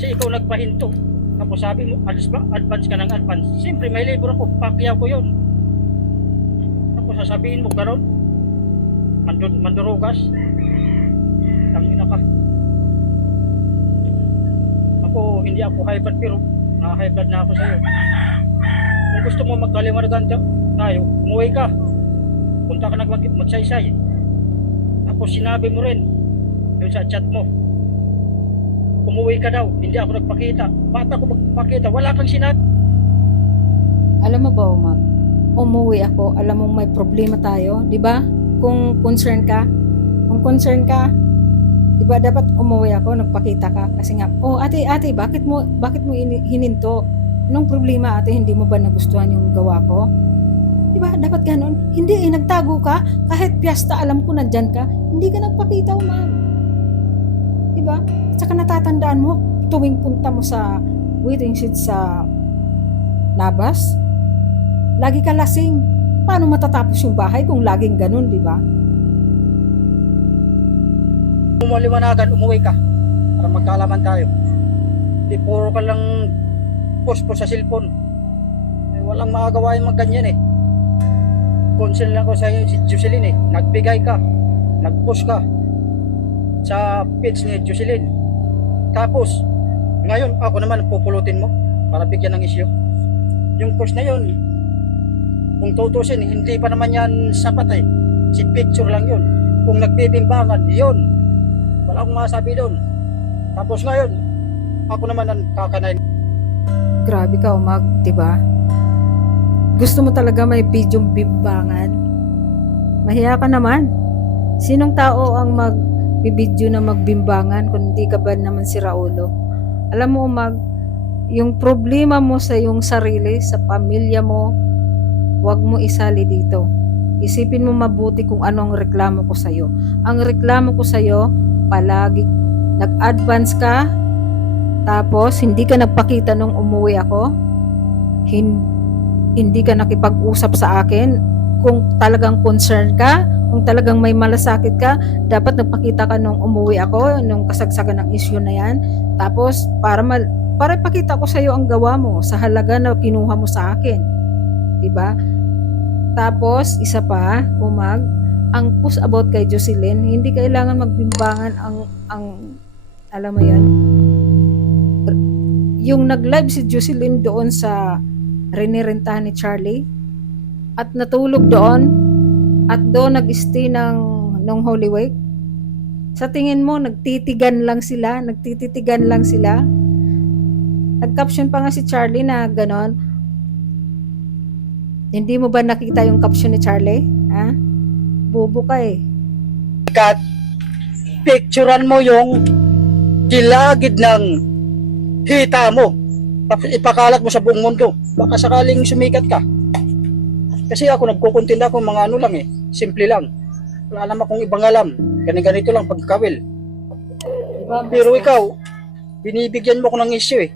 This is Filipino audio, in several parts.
Kasi ikaw nagpahinto. Tapos sabi mo, advance ka ng advance. Siyempre may libro ko, pakyaw ko yun. Tapos sasabihin mo, garon, mandurugas. Tangina ka. Ako, hindi ako high blood pero high blood na ako sa'yo. Kung gusto mo magkaliwanagan tayo, umuwi ka. Punta ka magsaysay. Tapos sinabi mo rin, yun sa chat mo, umuwi ka daw, hindi ako nagpakita. Ba't ako magpakita? Wala kang sinabi. Alam mo ba, Umag? Umuwi ako, alam mong may problema tayo, di ba? Kung concern ka, di ba dapat umuwi ako, nagpakita ka kasi nga, oh ate, bakit mo hininto? Anong problema ate, hindi mo ba nagustuhan yung gawa ko? Di ba dapat ganun? Hindi nagtago ka, kahit piyesta alam ko nandyan ka, hindi ka nagpakita, Umag. Di ba? Tsaka natatandaan mo, tuwing punta mo sa waiting shed sa labas, lagi ka lasing. Paano matatapos yung bahay kung laging ganun, di ba? Maliwanagan, umuwi ka para magkaalaman tayo. Hindi puro ka lang post sa cellphone. Walang makagawa yung ganyan eh. Concern lang ko sa si Jocelyn eh. Nagbigay ka, nag-post ka sa page ni Jocelyn. Tapos ngayon ako naman pupulutin mo para bigyan ng issue. Yung post na yun, kung tutusin, hindi pa naman yan sapat eh. Si picture lang yun. Kung nagbibimbangan, yun. Wala akong masabi doon. Tapos ngayon, ako naman ang kakanay. Grabe ka, Umag, di ba? Gusto mo talaga may bidyong bimbangan? Mahiya ka naman. Sinong tao ang magbibidyo na magbimbangan kung hindi ka ba naman si Raulo? Alam mo, Umag, yung problema mo sa iyong sarili, sa pamilya mo, huwag mo isali dito. Isipin mo mabuti kung ano ang reklamo ko sa'yo. Ang reklamo ko sa'yo, palagi nag-advance ka, tapos hindi ka nagpakita nung umuwi ako, hindi ka nakipag-usap sa akin. Kung talagang concerned ka, kung talagang may malasakit ka, dapat nagpakita ka nung umuwi ako, nung kasagsagan ng issue na yan. Tapos para ipakita ko sa'yo ang gawa mo sa halaga na kinuha mo sa akin. Diba? Tapos, isa pa, Umag, ang post about kay Jocelyn, hindi kailangan magbimbangan ang alam mo yan, yung nag-live si Jocelyn doon sa rinirentahan ni Charlie at natulog doon at doon nag-stay ng Holy Week. Sa tingin mo, nagtititigan lang sila. Nag-caption pa nga si Charlie na ganon. Hindi mo ba nakita yung caption ni Charlie? Ha? Bobo ka eh. Kat, picturean mo yung gilagid ng hita mo. Tapos ipakalat mo sa buong mundo. Baka sakaling sumikat ka. Kasi ako nagkukuntinda ako mga ano lang eh. Simple lang. Wala naman akong ibang alam. Ganito lang pagkawil. Pero ikaw, binibigyan mo ko ng issue eh.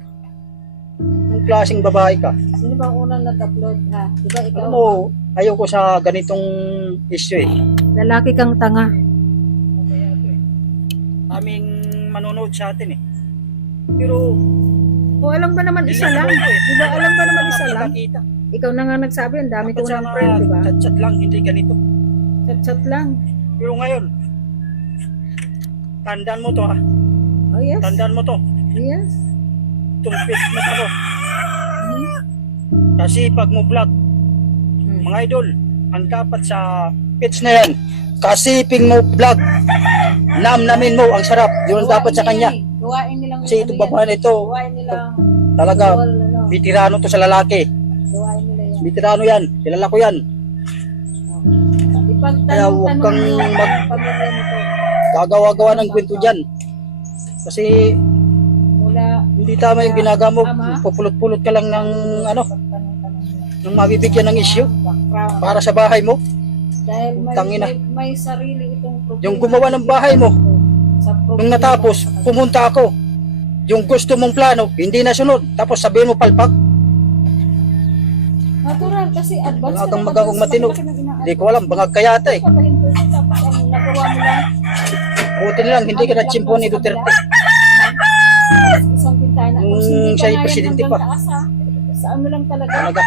Ang klaseng babae ka. Sino bang unang nag-upload ha? Diba ikaw? Alam mo, ayaw ko sa ganitong issue eh. Lalaki kang tanga. Aming manonood sa atin eh. Pero, O alam ba naman isa lang? Diba alam ba naman isa lang? Ikaw na nga nagsabi, ang dami ko ng friend, diba? Chat-chat lang, hindi ganito. Chat-chat lang. Pero ngayon, tandaan mo to ha. Oh yes. Tandaan mo to. Yes. Itong page mo to. Kasi pag mo vlog, mga idol, ang dapat sa page na yan, kasiping mo vlog, namnamin mo, ang sarap. Yun ang dapat sa kanya. Gawain nilang Kasi itong babae na ito, gawain nilang talaga, bitirano to sa lalaki. gawain nila yan. Bitirano yan, kilala ko yan. Kaya huwag kang pamilya nito gagawa-gawa ng kwento dyan. Kasi mula hindi tama yung ginagawa mo, pupulot-pulot ka lang ng ng mabibigyan ng issue para sa bahay mo. dahil Tangina. may sarili itong problema. Yung gumawa ng bahay mo, nung natapos, pumunta ako. Yung gusto mong plano, hindi nasunod. Tapos sabihin mo palpak. Natural kasi advance Wala kang magagawang matino. Hindi ko alam, bangag kaya ata eh. Tapos ang nagawa mo lang Buti na lang, hindi ka na chimpo ni Duterte. isang pinta siya pa nga yan presidente hanggang pa. taas, ha? Sa ano lang talaga. Talaga.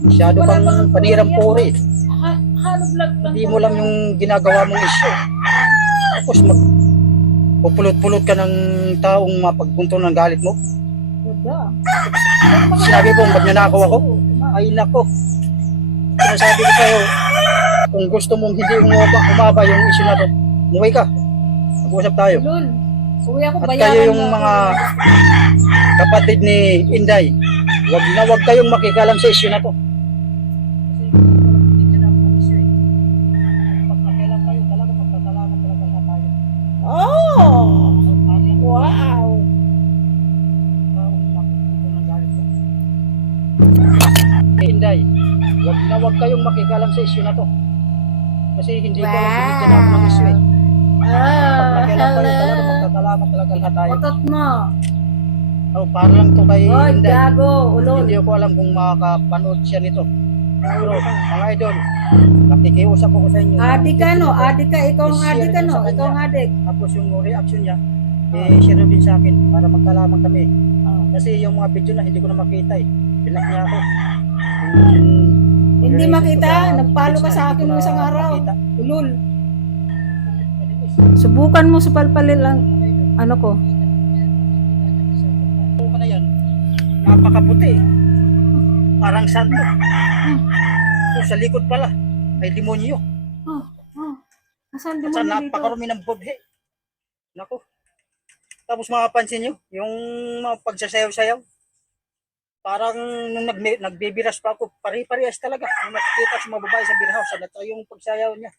Masyado Wala kang bang panirampuri. Halo vlog lang Hindi mo lang yung ginagawa mong issue. Tapos pupulot-pulot ka ng taong mapagpunto ng galit mo. Wala. Sinabi ko, ba't nanakaw ako? Ay nako. Sinasabi ko sa'yo, kung gusto mong hindi umaba yung issue na to, umuwi ka. Mag-usap tayo. Lul, uwi ako, At bayaran kayo yung mo ako. mga kapatid ni Inday, wag kayong makikalam sa issue na to. Kasi hindi na ako ng issue eh. Pag nakialam kayo, talaga magtatalaman talaga na tayo. Oh! Wow! Taong mapagpunto ng galit mo. Inday, wag kayong makikalam sa issue na to. Kasi hindi ko alam kung hindi na ako ng issue eh. Pag nakialam kayo, talaga magtatalaman talaga lahat tayo. Otot mo. Oh, para lang to kay Oy, Inday. gago, ulol. Hindi ko alam kung makakapanood siya nito. Pero mga idol, nakikiusap ko sa inyo. Adik ka, no? Adik ka, ikaw ang I-share adik ka, niyo no? sa kanya. Ikaw ang adik. Tapos yung reaction niya, share din sa akin para magkalaman kami. Oh. Kasi yung mga video na hindi ko na makita eh. Binak niya ako. Hindi makita, nagpalo ka sa akin ng ng isang araw. Ulol. Subukan mo sa palpalil ang ano ko. Oo na yan. Napakaputi. Parang santo. O, sa likod pala, may demonyo. Oh, oh. Asan At demonyo sa dito? napakarumi ng budhe. Nako. Tapos mapapansin nyo, yung mga pagsasayaw-sayaw. Parang nung nagbibiras pa ako, pari-parehas talaga. Yung makikita sa mga babae sa beer house, yung pagsayaw niya.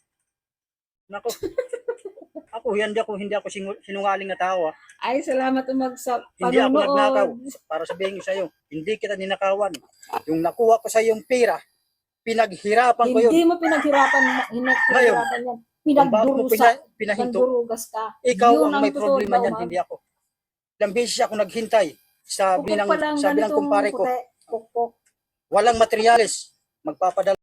Nako. Hindi ako sinungaling na tao. Ay, salamat umag sa Hindi ako nagnakaw. panonood. Para sabihin ko sa iyo, hindi kita ninakawan. Yung nakuha ko sa iyong pera, pinaghirapan ko yun. Hindi mo pinaghirapan yan. Kung bakit mo Pinagdurusa. pinahinto, Pinagdurugas ka. ikaw Yun ang may totoo problema daw, niyan, ma'am. hindi ako. Ilang beses ako naghintay sabi ng Pukpok pa lang kumpare ko, puti. Pukpok. walang materyales, magpapadala